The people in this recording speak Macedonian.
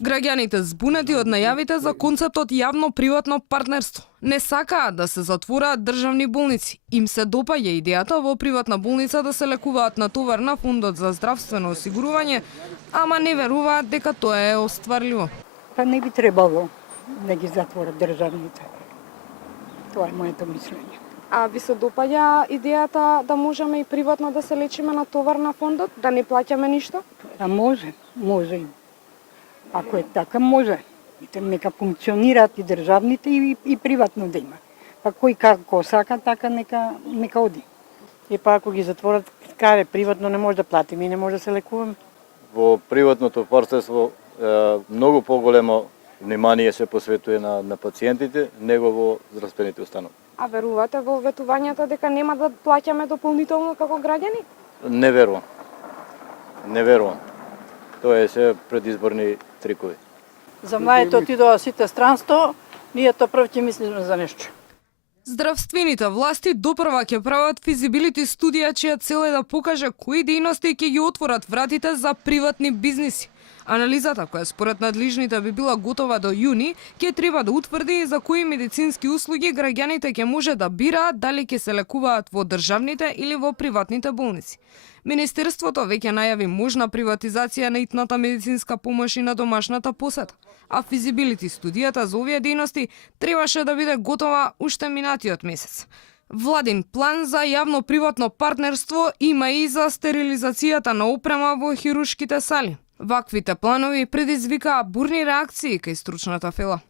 Граѓаните збунети од најавите за концептот јавно-приватно партнерство. Не сакаат да се затвораат државни болници. Им се допаѓа идејата во приватна болница да се лекуваат на товар на фондот за здравствено осигурување, ама не веруваат дека тоа е остварливо. Па не би требало да ги затворат државните. Тоа е моето мислење. А ви се допаѓа идејата да можеме и приватно да се лечиме на товар на фондот, да не плаќаме ништо? А може. Ако е така, може. Нека функционираат и државните и приватно да има. Па кој како сака, така нека оди. И па ако ги затворат, каде приватно не може да платиме и не може да се лекуваме. Во приватното партнерство многу поголемо внимание се посветува на пациентите, него во здравствените установи. А верувате во ветувањата дека нема да плаќаме дополнително како граѓани? Не верувам. Тоа е се предизборни трикови. За младите отидоа сите странство, ние тоа прв ќе мислиме за нешто. Здравствените власти допрва ќе прават физибилити студија чија цел е да покаже кои дејности ќе ги отворат вратите за приватни бизниси. Анализата, која според надлежните би била готова до јуни, ќе треба да утврди за кои медицински услуги граѓаните ќе може да бираат дали ќе се лекуваат во државните или во приватните болници. Министерството веќе најави можна приватизација на итната медицинска помош и на домашната посета, а физибилити студијата за овие дејности требаше да биде готова уште минатиот месец. Владин план за јавно-приватно партнерство има и за стерилизацијата на опрема во хируршките сали. Ваквите планови предизвикаа бурни реакции кај стручната фела.